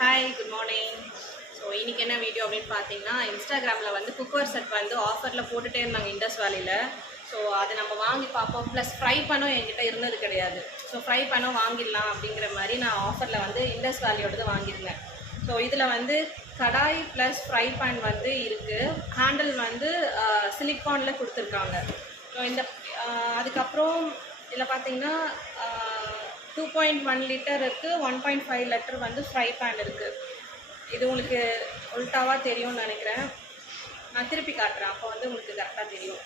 Hi good morning. So இன்றைக்கி என்ன video அப்படின்னு பார்த்தீங்கன்னா, இன்ஸ்டாகிராமில் வந்து குக்கர் செட் வந்து ஆஃபரில் போட்டுகிட்டே இருந்தாங்க இண்டஸ் வேலியில். ஸோ அதை நம்ம வாங்கி பார்ப்போம். ப்ளஸ் ஃப்ரை பண்ணும் என்கிட்ட இருந்தது கிடையாது. ஸோ ஃப்ரை பண்ணும் வாங்கிடலாம் அப்படிங்கிற மாதிரி நான் ஆஃபரில் வந்து இண்டஸ் வேலியோடது வாங்கியிருந்தேன். ஸோ இதில் வந்து கடாய் ப்ளஸ் ஃப்ரை பேன் வந்து இருக்குது. ஹேண்டில் வந்து சிலிக்கானில் கொடுத்துருக்காங்க. ஸோ இந்த அதுக்கப்புறம் இதில் பார்த்தீங்கன்னா 2.1 லிட்டர் இருக்குது, 1.5 லிட்டர் வந்து ஃப்ரை பேன் இருக்குது. இது உங்களுக்கு உல்ட்டாவாக தெரியும்னு நினைக்கிறேன். நான் திருப்பி காட்டுறேன், அப்போ வந்து உங்களுக்கு கரெக்டாக தெரியும்.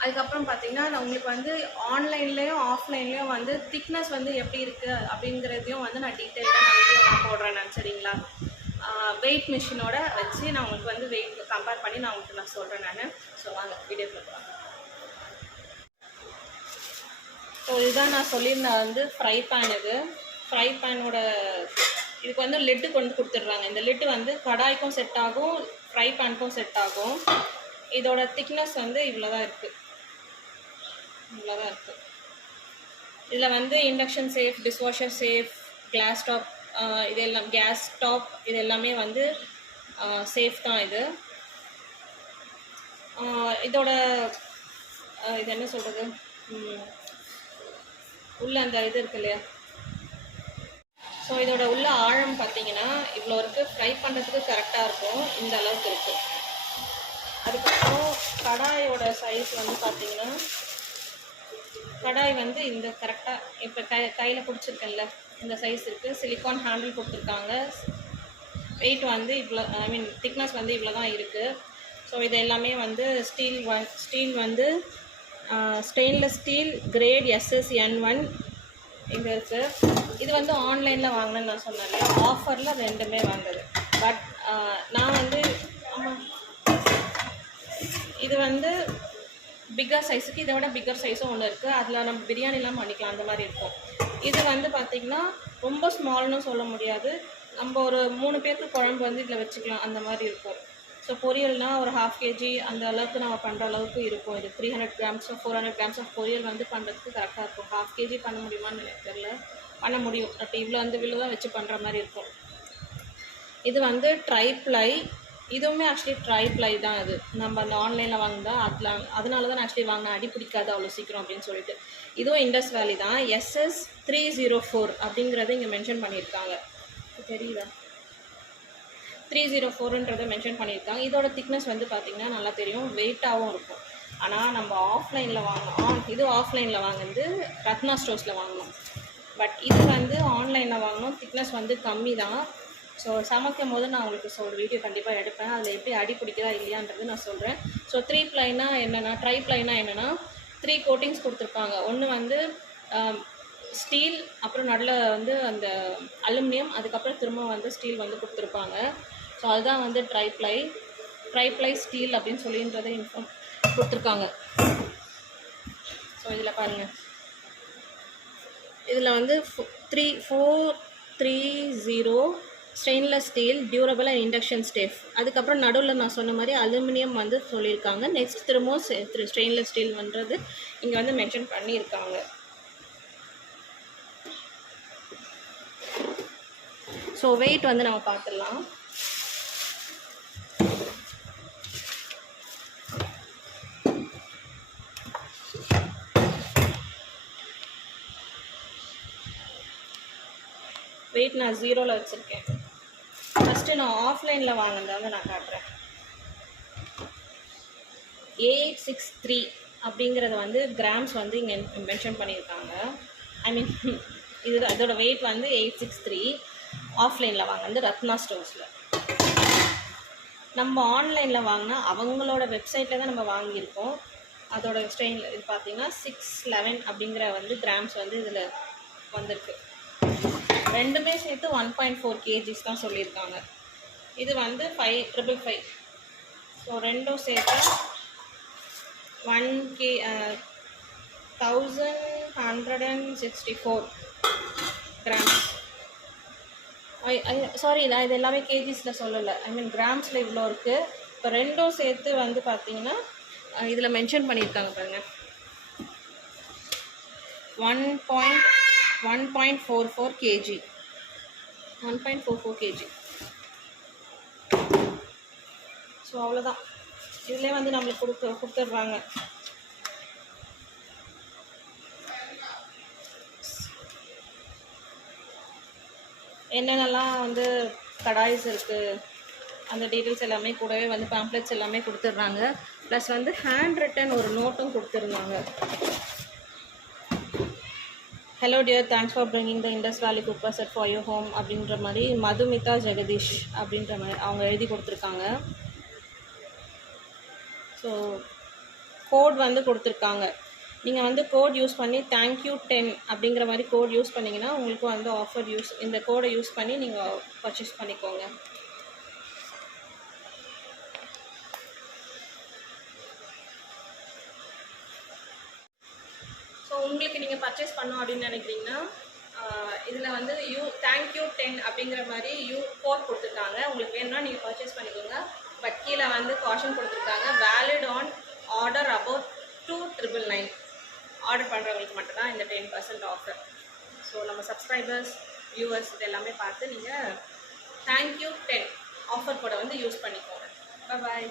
அதுக்கப்புறம் பார்த்தீங்கன்னா நான் உங்களுக்கு வந்து ஆன்லைன்லேயும் ஆஃப்லைன்லேயும் வந்து திக்னஸ் வந்து எப்படி இருக்குது அப்படிங்கிறதையும் வந்து நான் டீட்டெயிலாக வீடியோ நான் போடுறேன் நான், சரிங்களா? வெயிட் மிஷினோட வச்சு நான் உங்களுக்கு வந்து வெயிட் கம்பேர் பண்ணி நான் உங்களுக்கு நான் சொல்கிறேன் நான். ஸோ வாங்க வீடியோக்குள்ள போகலாம். ஸோ இதுதான் நான் சொல்லியிருந்தேன் வந்து ஃப்ரை பேன். இது ஃப்ரை பேனோட இதுக்கு வந்து லிட்டு கொண்டு கொடுத்துட்றாங்க. இந்த லிட்டு வந்து கடாய்க்கும் செட் ஆகும், ஃப்ரை பேனுக்கும் செட் ஆகும். இதோட திக்னஸ் வந்து இவ்வளோ தான் இருக்குது. இதில் வந்து induction safe, dishwasher safe, class top, இதெல்லாம் கேஸ் டாப், இது எல்லாமே வந்து சேஃப் தான். இதோட இது என்ன சொல்கிறது, உள்ள அந்த இது இருக்கு இல்லையா, ஸோ இதோட உள்ள ஆழம் பார்த்தீங்கன்னா இவ்வளோ இருக்குது. ஃப்ரை பண்ணுறதுக்கு கரெக்டாக இருக்கும், இந்த அளவுக்கு இருக்குது. அதுக்கப்புறம் கடாயோட சைஸ் வந்து பார்த்தீங்கன்னா, கடாய் வந்து இந்த கரெக்டாக இப்போ கையில் பிடிச்சிருக்கேன்ல இந்த சைஸ் இருக்குது. சிலிக்கான் ஹேண்டில் கொடுத்துருக்காங்க. வெயிட் வந்து இவ்வளோ, ஐ மீன் திக்னஸ் வந்து இவ்வளோ தான் இருக்குது. ஸோ இது எல்லாமே வந்து ஸ்டீல் வந்து ஸ்டெயின்லெஸ் ஸ்டீல் கிரேட் SSN1 இங்கே இருக்குது. இது வந்து ஆன்லைனில் வாங்கினேன்னு நான் சொன்னேன் இல்லையா, ஆஃபரில் ரெண்டுமே வாங்குது. பட் நான் வந்து இது வந்து பிக்கர் சைஸுக்கு, இதை விட பிக்கர் சைஸும் ஒன்று இருக்குது. அதில் நம்ம பிரியாணிலாம் பண்ணிக்கலாம், அந்த மாதிரி இருக்கும். இது வந்து பார்த்திங்கன்னா ரொம்ப ஸ்மால்னு சொல்ல முடியாது. நம்ம ஒரு 3 பேருக்கு குழம்பு வந்து இதில் வச்சுக்கலாம், அந்த மாதிரி இருக்கும். ஸோ பொரியல்னால் ஒரு 1/2 kg அந்த அளவுக்கு நம்ம பண்ணுற அளவுக்கு இருக்கும். இது 300 grams 400 grams ஆஃப் பொரியல் வந்து பண்ணுறதுக்கு கரெக்டாக இருக்கும். 1/2 kg பண்ண முடியுமான்னு எனக்கு தெரியல, பண்ண முடியும். பட் இவ்வளோ வந்து இவ்வளோ தான் வச்சு பண்ணுற மாதிரி இருக்கும். இது வந்து ட்ரைப்ளை, இதுவுமே ஆக்சுவலி ட்ரைப்ளை தான். இது நம்ம அந்த ஆன்லைனில் வாங்கினா அதனால தான் நான் ஆக்சுவலி வாங்கினேன், அடி பிடிக்காது அவ்வளோ சீக்கிரம் அப்படின்னு சொல்லிட்டு. இதுவும் இண்டஸ் வேலி தான். SS304 அப்படிங்கிறத இங்கே மென்ஷன் பண்ணியிருக்காங்க, தெரியுதா? 304ன்றதை மென்ஷன் பண்ணியிருக்காங்க. இதோட திக்னஸ் வந்து பார்த்திங்கன்னா நல்லா தெரியும், வெயிட்டாகவும் இருக்கும். ஆனால் நம்ம ஆஃப்லைனில் வாங்கினோம், இது ஆஃப்லைனில் வாங்கினது ரத்னா ஸ்டோர்ஸில் வாங்கினோம். பட் இது வந்து ஆன்லைனில் வாங்கினோம், திக்னஸ் வந்து கம்மி தான். ஸோ சமைக்கும் போது நான் உங்களுக்கு வீடியோ கண்டிப்பாக எடுப்பேன், அதில் எப்படி அடி பிடிக்குதா இல்லையான்றது நான் சொல்கிறேன். ஸோ ட்ரைப்ளைனா என்னென்னா 3 கோட்டிங்ஸ் கொடுத்துருப்பாங்க. ஒன்று வந்து ஸ்டீல், அப்புறம் நடுவில் வந்து அந்த அலுமினியம், அதுக்கப்புறம் திரும்ப வந்து ஸ்டீல் வந்து கொடுத்துருப்பாங்க. ஸோ அதுதான் வந்து ட்ரைப்ளை ஸ்டீல் அப்படின்னு சொல்லின்றதை இன்ஃபார்ம் கொடுத்துருக்காங்க. ஸோ இதில் பாருங்கள், இதில் வந்து 430 stainless steel durable and induction safe. அதுக்கப்புறம் நடுவில் நான் சொன்ன மாதிரி அலுமினியம் வந்து சொல்லியிருக்காங்க. நெக்ஸ்ட் திரும்பவும் ஸ்டெயின்லெஸ் ஸ்டீல் பண்ணுறது இங்கே வந்து மென்ஷன் பண்ணியிருக்காங்க. ஸோ வெயிட் வந்து நம்ம பார்த்துடலாம். வெயிட் நான் 0ல் வச்சுருக்கேன். ஃபஸ்ட்டு நான் ஆஃப்லைனில் வாங்கினதை வந்து நான் காட்டுறேன். 863 அப்படிங்கிறது வந்து கிராம்ஸ் வந்து இங்கே மென்ஷன் பண்ணியிருக்காங்க. ஐ மீன் அதோட வெயிட் வந்து 863. ஆஃப்லைனில் வாங்கினது ரத்னா ஸ்டோர்ஸில். நம்ம ஆன்லைனில் வாங்கினா அவங்களோட வெப்சைட்டில் தான் நம்ம வாங்கியிருக்கோம். அதோட ஸ்டெயின் இது பார்த்திங்கன்னா 611 அப்படிங்கிற வந்து கிராம்ஸ் வந்து இதில் வந்திருக்கு. ரெண்டுமே சேர்த்து 1.4 kgs தான் சொல்லியிருக்காங்க. இது வந்து 555. ஸோ ரெண்டும் சேர்த்தா 1164 கிராம்ஸ். சாரி, நான் இது எல்லாமே கேஜிஸில் சொல்லலை, ஐ மீன் கிராம்ஸில் இவ்வளோ இருக்குது. இப்போ ரெண்டும் சேர்த்து வந்து பார்த்திங்கன்னா இதில் மென்ஷன் பண்ணியிருக்காங்க பாருங்கள், 1.44 kg. 1.44 kg. ஸோ அவ்வளோதான். இதிலே வந்து நம்மளுக்கு கொடுத்துட்றாங்க. என்னென்னலாம் வந்து கடாய்ஸ் இருக்குது அந்த டீட்டெயில்ஸ் எல்லாமே கூடவே வந்து பேம்ப்ளெட்ஸ் எல்லாமே கொடுத்துட்றாங்க. ப்ளஸ் வந்து ஹேண்ட் ரிட்டன் ஒரு நோட்டும் கொடுத்துருந்தாங்க. Hello dear, thanks for bringing the Indus valley cooker set for your home அப்படின்ற மாதிரி மதுமிதா ஜெகதீஷ் அப்படின்ற மாதிரி அவங்க எழுதி கொடுத்துருக்காங்க. ஸோ கோட் வந்து கொடுத்துருக்காங்க. நீங்கள் வந்து கோட் யூஸ் பண்ணி தேங்க்யூ 10 அப்படிங்கிற மாதிரி கோட் யூஸ் பண்ணிங்கன்னா உங்களுக்கு வந்து ஆஃபர் இந்த கோடை யூஸ் பண்ணி நீங்கள் பர்ச்சேஸ் பண்ணிக்கோங்க. ஸோ உங்களுக்கு நீங்கள் பர்ச்சேஸ் பண்ணோம் அப்படின்னு நினைக்கிறீங்கன்னா இதில் வந்து தேங்க்யூ 10 அப்படிங்கிற மாதிரி கோட் கொடுத்துருக்காங்க. உங்களுக்கு வேணும்னா நீங்கள் பர்ச்சேஸ் பண்ணிக்கோங்க. பட் கீழே வந்து காஷன் கொடுத்துருக்காங்க, valid on order about 2,999. Order பண்ணுறவங்களுக்கு மட்டும்தான் இந்த 10% ஆஃபர். ஸோ நம்ம சப்ஸ்கிரைபர்ஸ், வியூவர்ஸ் இது எல்லாமே பார்த்து நீங்கள் தேங்க்யூ 10 ஆஃபர் கூட வந்து யூஸ் பண்ணிக்கோங்க. பாய்.